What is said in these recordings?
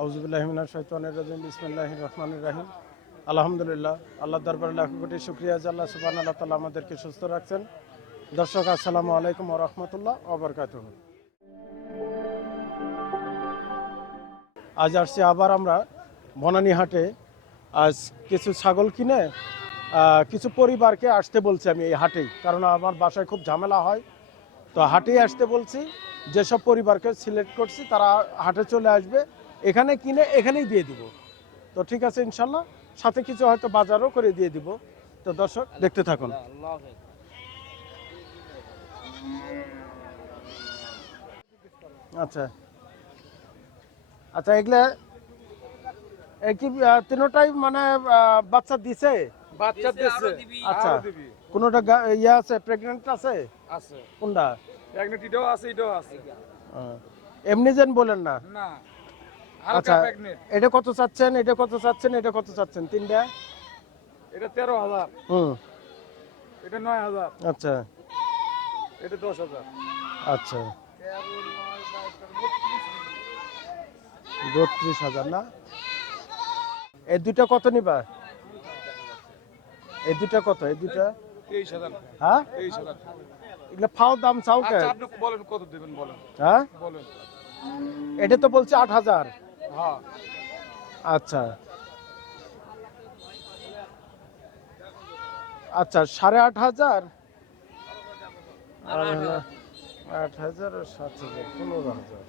আউযুবিল্লাহি মিনাশ শাইতানির রাজিম বিসমিল্লাহির রহমানির রহিম আলহামদুলিল্লাহ আল্লাহ দরবারে লাখ কোটি শুকরিয়া যে আল্লাহ সুবহানাহু ওয়া তাআলা আমাদেরকে সুস্থ রাখছেন। দর্শক আসসালামু আলাইকুম ওয়া রাহমাতুল্লাহ ওয়া বারাকাতুহু। আজ আসছি আবার আমরা বনানী হাটে। আজ কিছু ছাগল কিনে কিছু পরিবারকে আসতে বলছি আমি এই হাটেই, কারণ আমার বাসায় খুব ঝামেলা হয়, তো হাটেই আসতে বলছি। যেসব পরিবারকে সিলেক্ট করছি তারা হাটে চলে আসবে, এখানে কিনে এখানেই দিয়ে দিব। তো ঠিক আছে ইনশাল্লাহ, সাথে কিছু হয়তো বাজারও করে দিয়ে দিব। তো দর্শক দেখতে থাকুন। আচ্ছা আচ্ছা, এগুলা কি তিনটাই মানে বাচ্চা দিছে? বাচ্চা দিছে। আচ্ছা, কোনটা ইয়া আছে, প্রেগন্যান্ট আছে? আছে। কোনটা প্রেগন্যান্ট এটাও আছে, এটাও আছে। এমনি যেন বলেন না। না, আচ্ছা, হালকা প্রেগন্যান্ট। এটা কত চাচ্ছেন, এটা কত চাচ্ছেন, এটা কত চাচ্ছেন? তিনটা এটা 13,000, এটা 9,000, আচ্ছা এটা 10,000। আচ্ছা, 32,000 না? এই দুইটা কত নিবা? এই দুইটা কত? এই দুইটা 23,000। হ্যাঁ, 23,000। এগুলা ফাও দাম চাও কে? আচ্ছা, আপনি বলেন কত দিবেন, বলেন। হ্যাঁ, বলেন। এটা তো বলছে 8,000। হ্যাঁ, আচ্ছা আচ্ছা, 8,500 আর 8,000 আর 7,000, 15,000।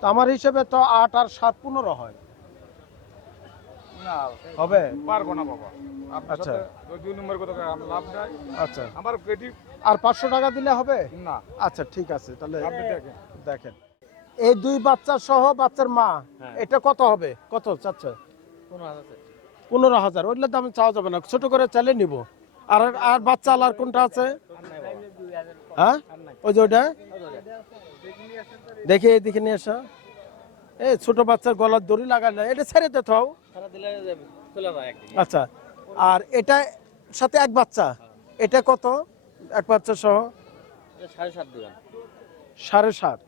তো আমার হিসেবে তো 8 আর 7 15 হয়। না হবে? পারবো না বাবা। আপনার আচ্ছা। সাথে দুই নম্বর কথা আমি লাভ নাই। আচ্ছা, আমার পেটি আর 500 টাকা দিলে হবে? না। আচ্ছা ঠিক আছে, তাহলে আপনি দেখেন। দেখেন এই দুই বাচ্চা সহ বাচ্চার মা, এটা কত হবে? কত চাচ্ছে? 15,000। ওইগুলোর দাম চাওয়া যাবে না, ছোট করে চাইলে নিব। আর আর বাচ্চা আলার কোনটা আছে? হ্যাঁ, ওই যে ওইটা দেখি, এদিকে নিয়ে আসো। এই ছোট বাচ্চার গলার দড়ি লাগালে এটা ছেড়ে দে থাও। আচ্ছা, আর এটা সাথে এক বাচ্চা, এটা কত? এক বাচ্চা সহ 7.5।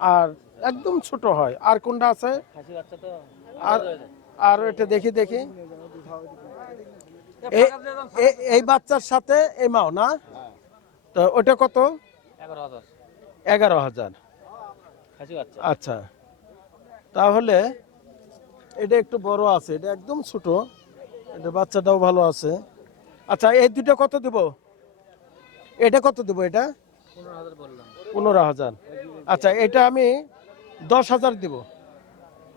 আর একদম ছোট হয়। আর কোনটা আছে? আর আর এটা দেখি দেখি, এই বাচ্চার সাথে এই মাও না? তো ওটা কত? 11,000। আচ্ছা, তাহলে এটা একটু বড় আছে, এটা একদম ছোট, এটা বাচ্চাটাও ভালো আছে। আচ্ছা, এই দুটো কত দিব? এটা কত দিব? এটা 15,000। আচ্ছা, এটা আমি 10,000 দিব,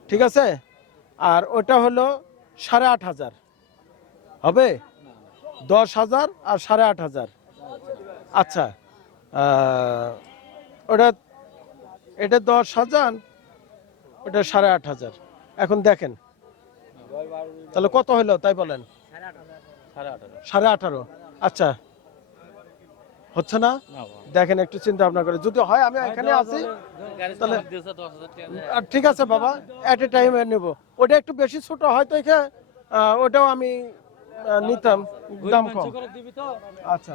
ঠিক আছে? আর ওটা হলো 8,500 হবে? 10,000 আর 8,500। আচ্ছা, ওটা এটা 10,000, ওটা 8,500। এখন দেখেন তাহলে কত হলো তাই বলেন? 18,500। আচ্ছা, হচ্ছে না? দেখেন একটু চিন্তা ভাবনা করে, যদি হয় আমি এখানে আছি তাহলে ঠিক আছে বাবা, এট এ টাইম নেব। ওটা একটু বেশি ছোট হয়তো, এখানে ওটাও আমি নিতাম, দাম কম। আচ্ছা,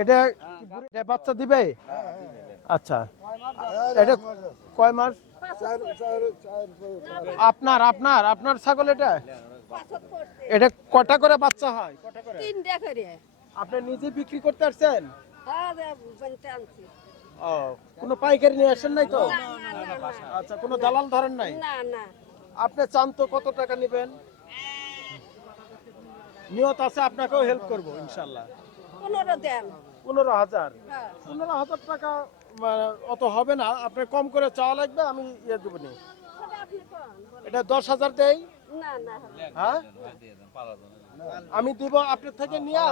এটা বাচ্চা দিবে? আচ্ছা, এটা কয় মাস? আপনার আপনার আপনার ছাগল এটা? এটা কটা করে বাচ্চা হয়? কটা করে? 3টা করে। আপনি নিজে বিক্রি করতে আসছেন? আরে বলতে আনছি। ও, কোনো পাইকারি নিয়ে আসেন নাই তো? না। আচ্ছা, কোনো দালাল ধরেন নাই? না। আপনি চান তো কত টাকা নেবেন? নিয়ত আছে, আপনাকেও হেল্প করব ইনশাল্লাহ। 15 দেন। 15,000। হ্যাঁ। 15,000 টাকা অত হবে না, আপনি কম করে চাওয়া লাগবে, আমি ইয়ে দেবো নি। সেটা আপনি কোন? এটা 10,000 দেই? না। হ্যাঁ, আমি দিব আপনার থেকে নিয়ে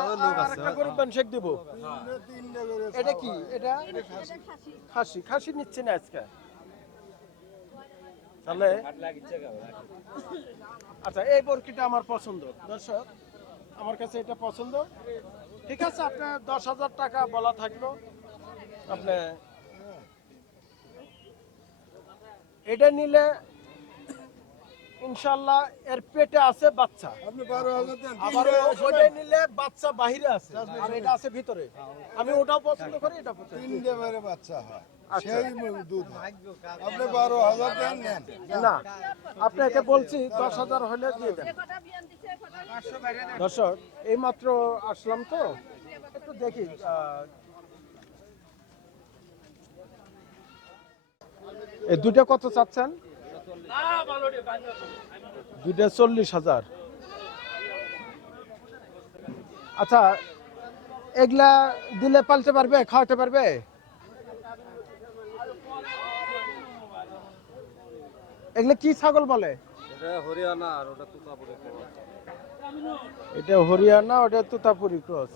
আরেকটা গরিব মানুষকে দিব। এটা কি? এটা খাসি। খাসি নিচ্ছে না আজকে তাহলে? আচ্ছা, এই বরকিটা আমার পছন্দ দর্শক, আমার কাছে এটা পছন্দ। ঠিক আছে, আপনার 10,000 টাকা বলা থাকলো। আপনি এটা নিলে ইনশাআল্লাহ এর পেটে আছে বাচ্চা, আবার ওটা নিলে বাচ্চা বাহিরে আছে আর এটা আছে ভিতরে। আমি ওটাও পছন্দ করি, এটা পছন্দ করি। আচ্ছা সেই দুধ আপনি 12,000 দেন নেন না আপনাকে বলছি 10,000 হলে দিয়ে দেন। দর্শক এইমাত্র আসলাম তো একটু দেখি এই দুটো কত চাচ্ছেন? দুটো 40,000। আচ্ছা এগুলা দিলে পালতে পারবে, খাওয়াতে পারবে? এগুলা কি ছাগল বলে? এটা হরিয়ানা, ওটা তোতাপুরি ক্রস।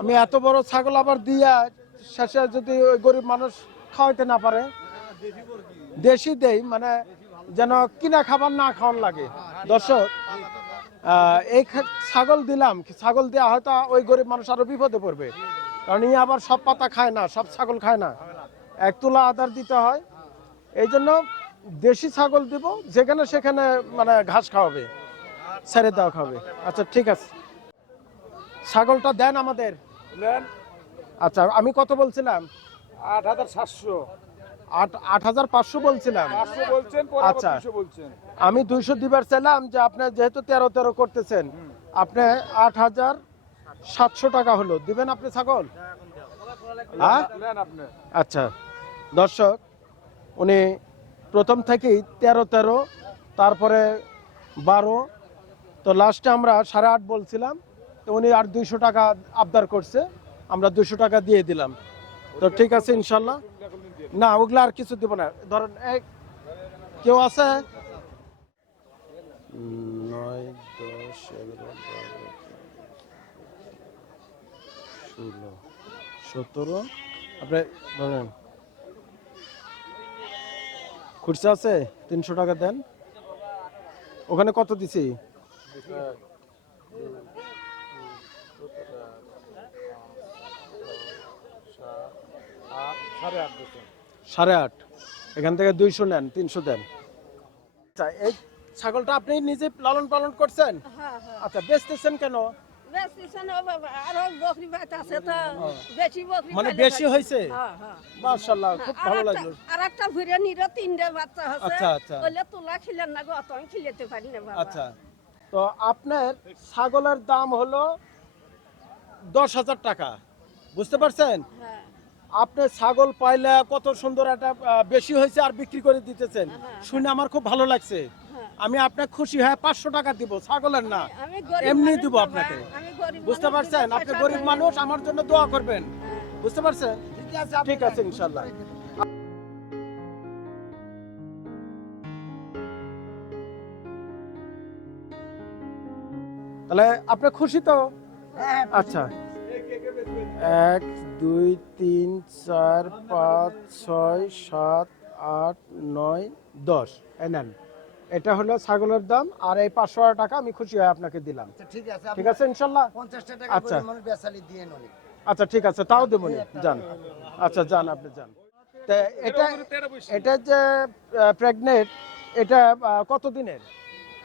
আমি এত বড় ছাগল আবার দিয়া শেষে যদি ওই গরিব মানুষ খাওয়াইতে না পারে, দেশি দেই মানে যেন কিনা খাবার না খাওয়ান লাগে। দর্শক এই ছাগল দিলাম, ছাগল দেওয়া হয়তো ওই গরিব মানুষ আরো বিপদে পড়বে, কারণ ই আবার সব পাতা খায় না, সব ছাগল খায় না, এক তুলা আদার দিতে হয়। এই জন্য দেশি ছাগল দিব, যেখানে সেখানে মানে ঘাস খাওয়াবে, ছেড়ে দেওয়া খাবে। আচ্ছা ঠিক আছে, ছাগলটা দেন আমাদের। আচ্ছা আমি কত বলছিলাম? 8,700 8,500 বলছিলাম। 500 বলছেন, পরে আবার আচ্ছা 200 বলছেন। আমি 200 দিবার চাইলাম, যে আপনি যেহেতু 13 করতেছেন, আপনি 8,700 টাকা হলো দিবেন আপনি ছাগল? হ্যাঁ নেন আপনি। আচ্ছা দর্শক উনি প্রথম থেকেই 13, তারপরে 12, তো লাস্টে আমরা 8.5 বলছিলাম, তো উনি আর 200 টাকা আবদার করছে, আমরা 200 টাকা দিয়ে দিলাম। তো ঠিক আছে ইনশাল্লাহ। না ওগুলা আর কিছু দিব না। ধরেন কেউ আছে? 9, 10, 11, 12, 16, 17 আপনি ধরেন খুচরা আছে 300 টাকা দেন। ওখানে কত দিছি? 8.5। এখান থেকে 200 নেন, 300 দেন। আচ্ছা এই ছাগলটা আপনি নিজে লালন পালন করছেন? হ্যাঁ হ্যাঁ আচ্ছা বেচতেছেন কেন? বেশিছেন ও বাবা, আরো বকরি বাচ্চ আছে তো বেশি বকরি মানে পাইলে বেশি বাচ্চা- হয়েছে? হ্যাঁ হ্যাঁ মাশাআল্লাহ, খুব ভালো লাগলো। আর একটা ঘুরে নিরো 3টে বাচ্চা আছে। আচ্ছা, আচ্ছা। বলে তুলা খিলেন না গো, অত আমি খিলেতে পারি না বাবা। আচ্ছা তো আপনার ছাগলের দাম হলো 10,000 টাকা, বুঝতে পারছেন? হ্যাঁ আপনি ছাগল পাইলে কত সুন্দর একটা বেশি হয়েছে আর বিক্রি করে দিতেছেন, হ্যাঁ। শুনে আমার খুব ভালো লাগছে। হ্যাঁ। আমি আপনাকে খুশি হয়ে 500 টাকা দিব, ছাগলের না, আমি গরিব এমনি মানুষ দিব বাবা, আপনাকে। আমি গরিব বুঝতে মানুষ, পারছেন? দুটো আপনি পয়সা গরিব দেন। মানুষ, আমার জন্য দোয়া করবেন, হ্যাঁ। বুঝতে পারছেন? ঠিক আছে ইনশাল্লাহ। তাহলে আপনি খুশি তো? আচ্ছা 1, 2, 3, 4, 5, 6, 7, 8, 9, 10 এই নেন। এটা হলো ছাগলের দাম, আর এই 500 টাকা আমি খুশি হয়ে আপনাকে দিলাম। ঠিক আছে ইনশাল্লাহ। 50 টাকা আচ্ছা। করে মানুষ বেচালি দিয়ে নলে আচ্ছা ঠিক আছে, তাও দেবনি, যান। আচ্ছা যান, আপনি যান। তা এটা যে প্রেগনেন্ট, এটা কত দিনের?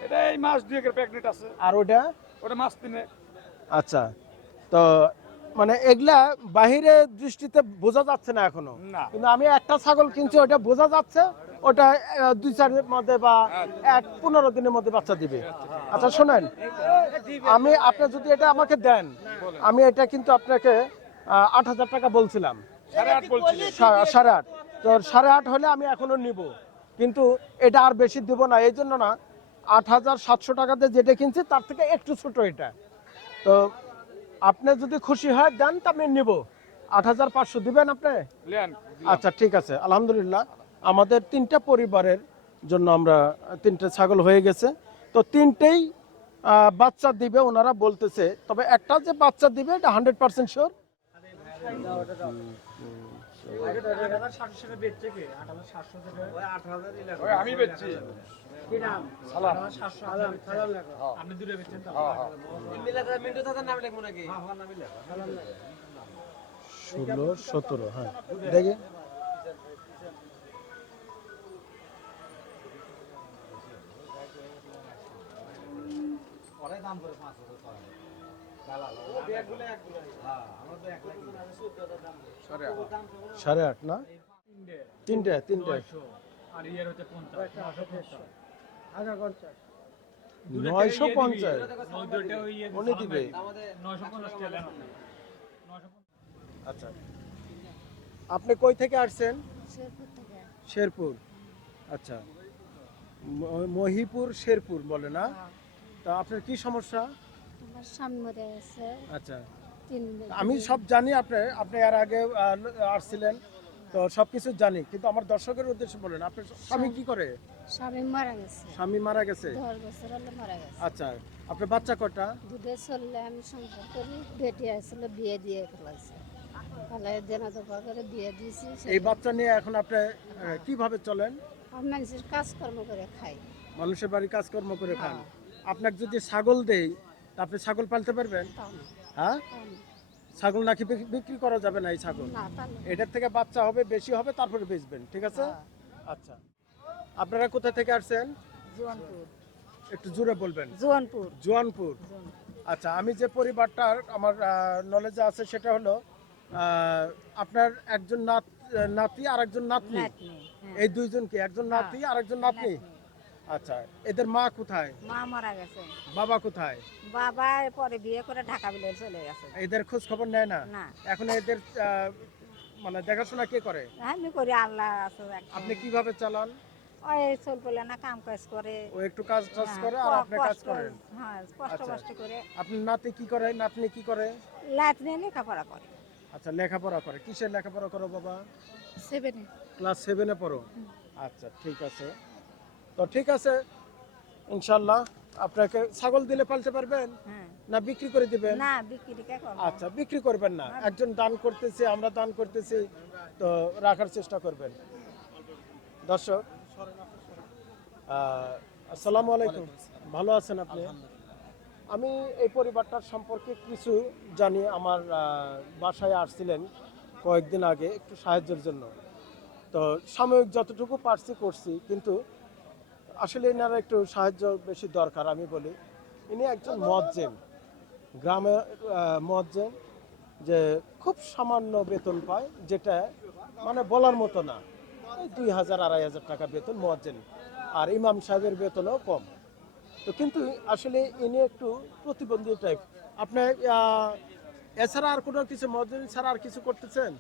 এটা এই মাস 2 প্রেগনেন্ট আছে, আর ওটা? ওটা মাস 3। আচ্ছা তো মানে এগুলা বাহিরে দৃষ্টিতে বোঝা যাচ্ছে না এখনো, না। কিন্তু আমি একটা ছাগল কিনছি, ওটা বোঝা যাচ্ছে, ওটা 2-4 মধ্যে বা 15 দিনের মধ্যে বাচ্চা দিবে। আচ্ছা শোনেন, আমি আপনি যদি এটা আমাকে দেন, আমি এটা কিন্তু আপনাকে 8,000 টাকা বলছিলাম, 8.5 বলছি। 8.5, তো 8.5 হলে আমি এখনো নিব, কিন্তু এটা আর বেশি দিব না। এই জন্য না, 8,700 টাকাতে যেটা কিনছি তার থেকে একটু ছোট এটা। তো আপনি যদি খুশি হয় দেন, তা আমি নিব। 8,500 দিবেন আপনি? লেন। আচ্ছা ঠিক আছে, আলহামদুলিল্লাহ আমাদের 3টা পরিবারের জন্য আমরা 3টে ছাগল হয়ে গেছে। তো 3টেই বাচ্চা দিবে ওনারা বলতেছে, তবে একটা যে বাচ্চা দিবে এটা 100% শিওর। ওই আমি বেচছি। সালাম। আপনি দূরে বেচছেন তো? হ্যাঁ হ্যাঁ। মিন্টু দাদার নাম লিখবো নাকি? 16, 17 হ্যাঁ দেখি। 8.5 না? তিনটে আর ইয়ের হচ্ছে 50 950 দুইটা ওই ইয়ে উনি দিবে। 950 টাকা নেন আপনি। 950 আচ্ছা, আপনি কই থেকে আসছেন? শেরপুর থেকে। শেরপুর। আচ্ছা, মহিপুর শেরপুর বলে না? তা আপনার কি সমস্যা? আমার স্বামী মরে গেছে আচ্ছা, 3 আমি সব জানি। আপনি এর আগে আসছিলেন, তো সবকিছু জানি, কিন্তু আমার দর্শকের উদ্দেশ্যে বলেন, আপনার স্বামী কি করে? স্বামী মারা গেছে, স্বামী মারা গেছে। 10 বছর হলে মারা গেছে। আচ্ছা, আপনার বাচ্চা কটা? দুধে চললে আমি সংসার করি, বেটি আসলে বিয়ে দিয়ে ফেলাইছে, তাহলে দেনা দফা করে বিয়ে দিয়েছি। এই বাচ্চা নিয়ে এখন আপনি কিভাবে চলেন? আমি মানুষের কাজকর্ম করে খাই। মানুষের বাড়ি কাজকর্ম করে খান। আপনাকে যদি ছাগল দেই, তা আপনি ছাগল পালতে পারবেন? তাও না, হ্যাঁ, তাও না, ছাগল নাকি বিক্রি করা যাবে না? এই ছাগল না তাহলে এটার থেকে বাচ্চা হবে, বেশি হবে, তারপরে বেচবেন, ঠিক আছে? আচ্ছা, আপনারা কোথা থেকে আসছেন? জোয়ানপুর। একটু জোরে বলবেন। জোয়ানপুর। জোয়ানপুর। আচ্ছা, আমি যে পরিবারটার আমার নলেজে আছে সেটা হলো আপনার একজন নাতি আর একজন নাতনি। নাতনি, হ্যাঁ। এই দুইজন কি? একজন নাতি আর একজন নাতনি। আচ্ছা, এদের মা কোথায়? মা মারা গেছে, বাবা কোথায়? বাবা পরে বিয়ে করে ঢাকা বিলে চলে গেছে। এদের খোঁজ খবর নেয় না? না। এখন এদের মানে দেখাশোনা কে করে? আমি করি, আল্লাহ আছে একজন। আপনি কিভাবে চালান? ওই চল পেলে না, কাম কাজ করে। ও একটু কাজ টাজ করে আর আপনি কাজ করেন? হ্যাঁ, কষ্ট আচ্ছা। কষ্ট করে। আপনার নাতি কি করে? নাতনি কি করে? লাইট নিয়ে লেখাপড়া করে। আচ্ছা, লেখাপড়া করে। কিসের লেখাপড়া করো বাবা? 7-এ। ক্লাস 7-এ পড়ো? আচ্ছা, ঠিক আছে। তো ঠিক আছে, ইনশাল্লাহ আপনাকে ছাগল দিলে পালতে পারবেন হ্যাঁ। না বিক্রি করে দিবেন? না, বিক্রি কে করবো? আচ্ছা, বিক্রি করবেন না। একজন দান করতেছে, আমরা দান করতেছি, তো রাখার চেষ্টা করবেন। দর্শক, আসসালামু আলাইকুম। ভালো আছেন আপনি? আমি এই পরিবারটার সম্পর্কে কিছু জানি। আমার বাসায় আসছিলেন কয়েকদিন আগে একটু সাহায্যের জন্য, তো সাময়িক যতটুকু পারছি করছি, কিন্তু আসলে এনারা একটু সাহায্য বেশি দরকার। আমি বলি, ইনি একজন মুয়াজ্জিন, গ্রামে মুয়াজ্জিন, যে খুব সামান্য বেতন পায়, যেটা মানে বলার মতো না। 2000-2500 টাকা বেতন মুয়াজ্জিন, আর ইমাম সাহেবের বেতনও কম। তো কিন্তু আসলে ইনি একটু প্রতিবন্ধী টাইপ। আপনি এছাড়া আর কোনো কিছু, মুয়াজ্জিন ছাড়া আর কিছু করতেছেন?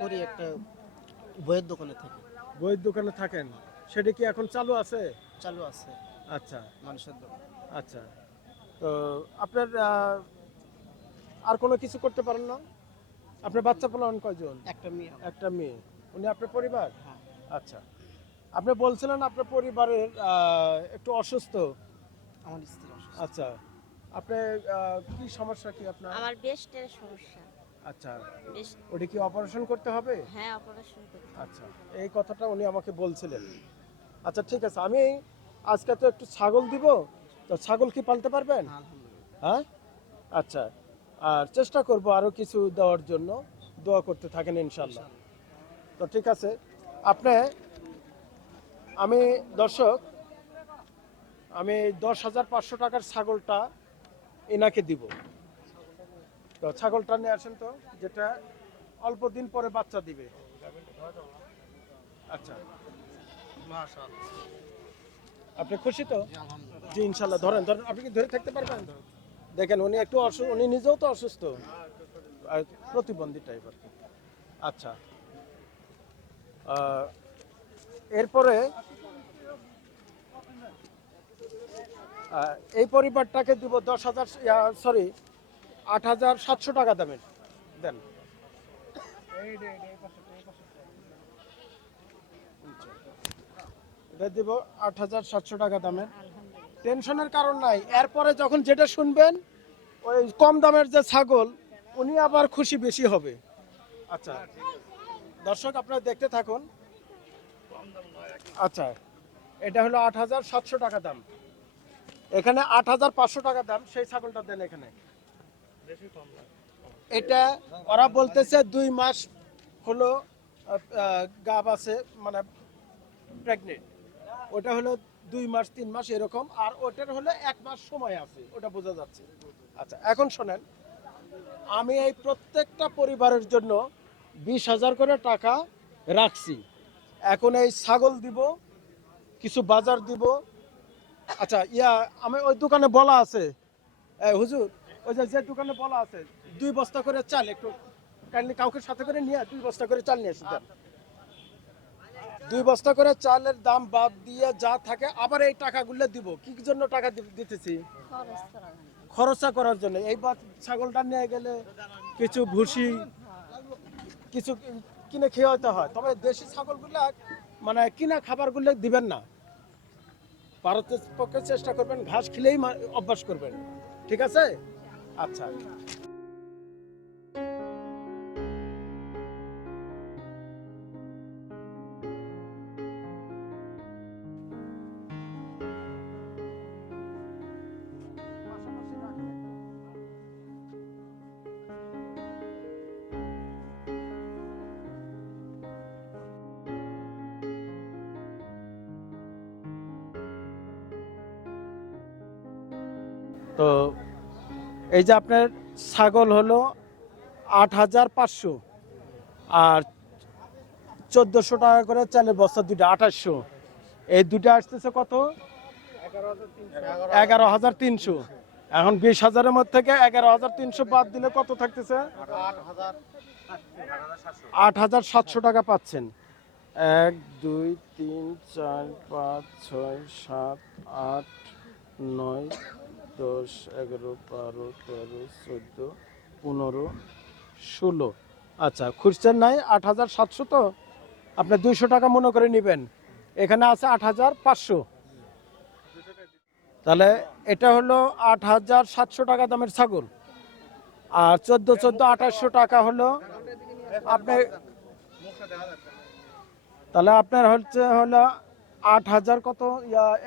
করি একটা বইয়ের দোকানে থেকে। বইয়ের দোকানে থাকেন, সেটা কি এখন চালু আছে? চালু আছে আচ্ছা মানুষের দোকান। আচ্ছা, তো আপনার আর কোনো কিছু করতে পারেন না? আপনার বাচ্চা পোলান কয়জন? একটা মেয়ে। একটা মেয়ে। উনি আপনার পরিবার? হ্যাঁ। আচ্ছা, আপনি বলছিলেন আপনার পরিবারের একটু অসুস্থ। আমার স্ত্রী অসুস্থ। আচ্ছা, আপনার কি সমস্যা কি আপনার? আমার বেস্টের সমস্যা। আচ্ছা, বেস্ট, ওটা কি অপারেশন করতে হবে? হ্যাঁ অপারেশন করতে হবে। আচ্ছা, এই কথাটা উনি আমাকে বলছিলেন। আচ্ছা, ঠিক আছে, আমি আজকে তো একটু ছাগল দিব, তো ছাগল কি পালতে পারবেন? আলহামদুলিল্লাহ। হ্যাঁ, আচ্ছা, আর চেষ্টা করব আরো কিছু দেওয়ার জন্য। দোয়া করতে থাকেন ইনশাল্লাহ। তো ঠিক আছে, আপনি, আমি দর্শক, আমি 10,500 টাকার ছাগলটা এনাকে দিব। তো ছাগলটা নিয়ে আসেন তো, যেটা অল্প দিন পরে বাচ্চা দিবে। আচ্ছা, মাশাআল্লাহ। আপনি খুশি তো? আলহামদুলিল্লাহ। জি ইনশাল্লাহ। ধরেন ধরেন, আপনি কি ধরে থাকতে পারবেন? দেখেন, উনি একটু উনি নিজেও তো অসুস্থ, আর প্রতিবন্ধী টাইপ আর কি। আচ্ছা, এরপরে এই পরিবারটাকে দিব 8,700 টাকা দামের দেন। এটা দিব 8,700 টাকা দামের। টেনশনের কারণ নাই, এরপরে যখন যেটা শুনবেন ওই কম দামের যে ছাগল, উনি আবার খুশি বেশি হবে। আচ্ছা দর্শক, আপনারা দেখতে থাকুন। আচ্ছা, এটা হলো 8,700 টাকা দাম, এখানে 8,500 টাকা দাম। সেই ছাগলটা দেন এখানে। এটা ওরা বলতেছে 2 মাস হলো গাব আছে, মানে প্রেগনেন্ট। ওটা হলো 2 মাস 3 মাস এরকম, আর ওটার হলে 1 মাস সময় আছে, ওটা বোঝা যাচ্ছে। আচ্ছা এখন শোনেন, আমি এই প্রত্যেকটা পরিবারের জন্য 20,000 করে টাকা রাখছি। এখন এই ছাগল দিব, কিছু বাজার দিব। আচ্ছা আমি ওই দোকানে বলা আছে, হুজুর ওই যে দোকানে বলা আছে 2 বস্তা করে চাল, একটু কাইন্ডলি কাউকে সাথে করে নিয়ে 2 বস্তা করে চাল নিয়ে আসি দেন। 2 বস্তা করে চালের দাম বাদ দিয়ে যা থাকে আবার এই টাকাগুলো দিব। কি জন্য টাকা দিতেছি? খরচ করা হয় না। খরচা করার জন্য। এই ছাগলটা নিয়ে গেলে কিছু ভুসি কিছু কিনে খেতে হয়, তবে দেশি ছাগলগুলা মানে কিনা খাবারগুলো দিবেন না, ভারতের পক্ষে চেষ্টা করবেন, ঘাস খেলেই অভ্যাস করবেন, ঠিক আছে? আচ্ছা তো এই যে আপনার ছাগল হলো 8,500, আর 1,400 টাকা করে চালের বস্তা দুইটা 2,800, এই দুটো আসতেছে কত? 11,300। এখন 20,000-এর মধ্যে থেকে 11,300 বাদ দিলে কত থাকতেছে? 8,700 টাকা পাচ্ছেন। 1 2 3 4 5 6 7 8 9 10 11 12 13 14 15 16। আচ্ছা খুঁজছেন নাই? 8,700, তো আপনি 200 টাকা মনে করে নেবেন। এখানে আছে 8,500, তাহলে এটা হলো 8,700 টাকা দামের ছাগল। আর 14,280 টাকা হলো আপনার, তাহলে আপনার হলো 8,000 কত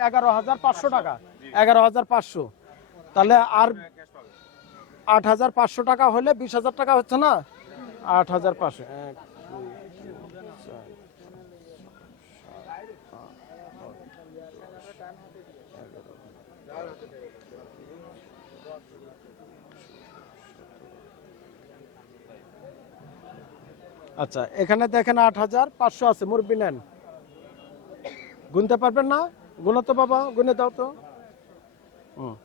11,500 টাকা, 11,500। তাহলে আর 8,500 টাকা হলে 20,000 টাকা হচ্ছে না? 8,500 1 2 3 4 আচ্ছা এখানে দেখেন 8,500 আছে, মুরব্বি নেন। গুনতে পারবেন না? গুনো তো বাবা, গুনে দাও তো। হুম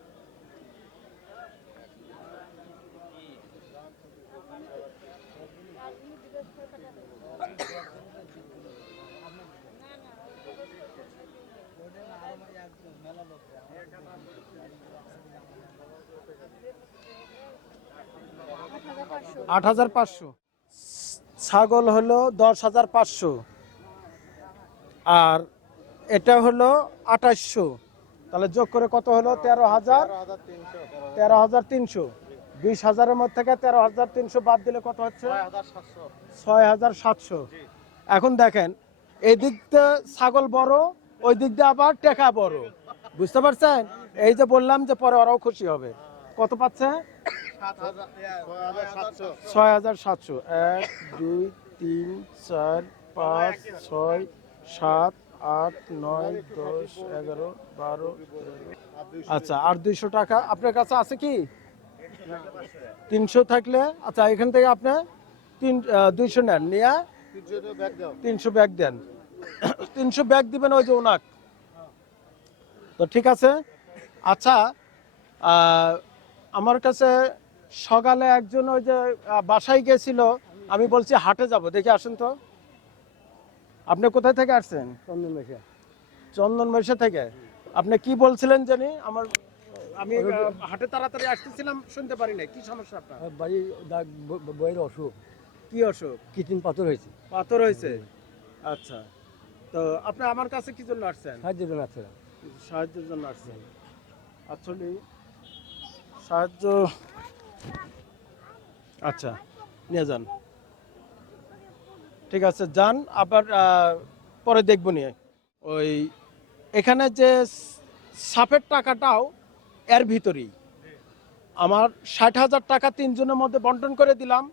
আট হাজার পাঁচশো। 8,500। ছাগল হলো 10,500, আর এটা হলো 2,800, তাহলে যোগ করে কত হলো? 13,300। 20,000-এর মধ্যে থেকে 13,300 বাদ দিলে কত হচ্ছে? 6,700। এখন দেখেন এই দিক দিয়ে ছাগল বড়, ওই দিক দিয়ে আবার টাকা বড়, বুঝতে পারছেন? এই যে বললাম যে পরে ওরাও খুশি হবে। কত পাচ্ছে? 6,700। 1 2 3 4 5 6 7 8 9 10 11 12 13। আচ্ছা আর 200 টাকা আপনার কাছে আছে কি? 300 থাকলে আচ্ছা এখান থেকে আপনি 200 নেন, নিয়ে 300 ব্যাগ দেন। 300 ব্যাগ দিবেন ওই যে ওনাক, তো ঠিক আছে। আচ্ছা আমার কাছে সকালে একজন ওই যে বাসায় গেছিল, আমি বলছি হাটে যাব, দেখে আসেন তো। আপনি কোথায় থেকে আসছেন? চন্দন মেশা থেকে। আপনি কি বলছিলেন জানি? আমি হাটে তাড়াতাড়ি আসতেছিলাম, শুনতে পারি না। কি সমস্যা আপনার? বাড়ি বইয়ের অসুখ। কি অসুখ? কিডনি পাথর হয়েছে। পাথর হয়েছে? আচ্ছা, তো আপনি আমার কাছে কি জন্য আসছেন? সাহায্যের জন্য আসছিলাম। সাহায্যের জন্য আসছেন? আসলে সাহায্য, আচ্ছা নিয়ে যান, ঠিক আছে যান, আবার পরে দেখবো নিয়ে। ওই এখানে যে সাপের টাকাটাও এর ভিতরেই আমার 60,000 টাকা 3 জনের মধ্যে বন্টন করে দিলাম।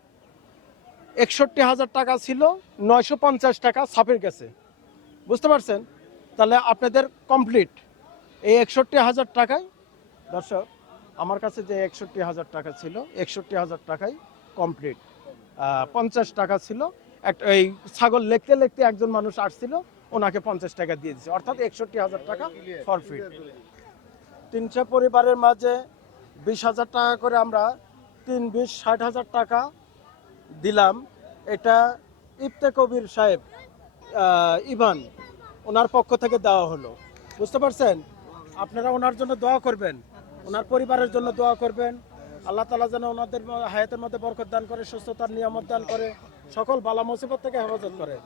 61,000 টাকা ছিল, 950 টাকা সাপের গেছে, বুঝতে পারছেন? তাহলে আপনাদের কমপ্লিট। এই 61,000 টাকায় দর্শক আমার কাছে যে 61,000 টাকা ছিল 61,000 টাকায় কমপ্লিট। 50 টাকা ছিল একটা এই ছাগল লিখতে লিখতে একজন মানুষ আসছিল, ওনাকে 50 টাকা দিয়ে দিয়েছে, অর্থাৎ 61,000 টাকা ফরফিট। 300 পরিবারের মাঝে 20,000 টাকা করে আমরা 3-20 60,000 টাকা দিলাম। এটা ইফতে কবির সাহেব ইভান ওনার পক্ষ থেকে দেওয়া হলো, বুঝতে পারছেন? আপনারা ওনার জন্য দোয়া করবেন, ওনার পরিবারের জন্য দোয়া করবেন। আল্লাহ তাআলা যেন ওনাদের হায়াতের মধ্যে বরকত দান করে, সুস্থতার নিয়ামত দান করে, সকল বালা মুসিবত থেকে হেফাজত করে।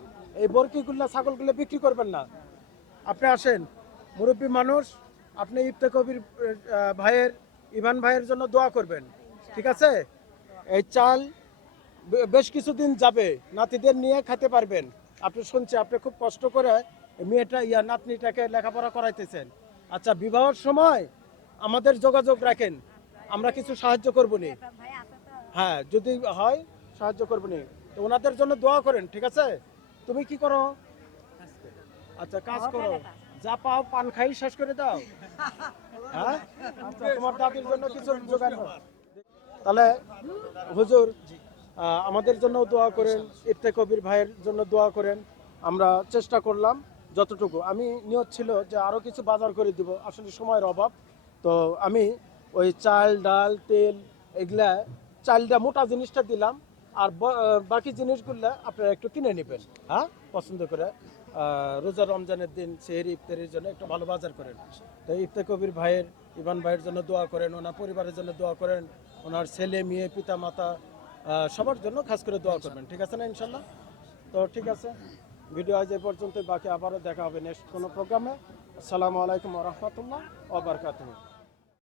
এই বরকিগুলো ছাগলগুলো বিক্রি করবেন না। আপনি আসেন, মুরব্বী মানুষ, আপনি ইফতে কবির ভাইয়ের ইভান ভাইয়ের জন্য দোয়া করবেন, ঠিক আছে? এই চাল বেশ কিছুদিন যাবে, নাতিদের নিয়ে খেতে পারবেন। আপনি শুনছি আপনি খুব কষ্ট করে মেয়েটা নাতনিটাকে লেখাপড়া করাইতেছেন। আচ্ছা, বিবাহের সময় আমাদের যোগাযোগ রাখেন, আমরা কিছু সাহায্য করবো নি। হ্যাঁ, যদি হয় সাহায্য করবো নি। তো ওনাদের জন্য দোয়া করেন, ঠিক আছে? তুমি কি করো? আচ্ছা, কাজ করো, যা পাও পান খাই শেষ করে দাও। হ্যাঁ, আচ্ছা, তোমার দাদির জন্য কিছু জোগাড় করো। তাহলে হুজুর আমাদের জন্য দোয়া করেন, ইফতে কবির ভাইয়ের জন্য দোয়া করেন। আমরা চেষ্টা করলাম যতটুকু। আমি নিয়ত ছিল যে আরো কিছু বাজার করে দিব, আসলে সময়ের অভাব। তো আমি ওই চাল, ডাল, তেল, এগুলা চালটা মোটা জিনিসটা দিলাম, আর বাকি জিনিসগুলো আপনারা একটু কিনে নেবেন, হ্যাঁ, পছন্দ করে। রোজা রমজানের দিন সেহরি ইফতারির জন্য একটু ভালো বাজার করেন। তো ইফতে কবির ভাইয়ের ইভান ভাইয়ের জন্য দোয়া করেন, ওনার পরিবারের জন্য দোয়া করেন, ওনার ছেলে মেয়ে পিতা মাতা সবার জন্য খাস করে দোয়া করবেন, ঠিক আছে না ইনশাল্লাহ? তো ঠিক আছে, ভিডিও আজ এই পর্যন্ত, বাকি আবারও দেখা হবে নেক্সট কোনো প্রোগ্রামে। আসসালামু আলাইকুম ওয়া রাহমাতুল্লাহ ওয়া বারাকাতুহু।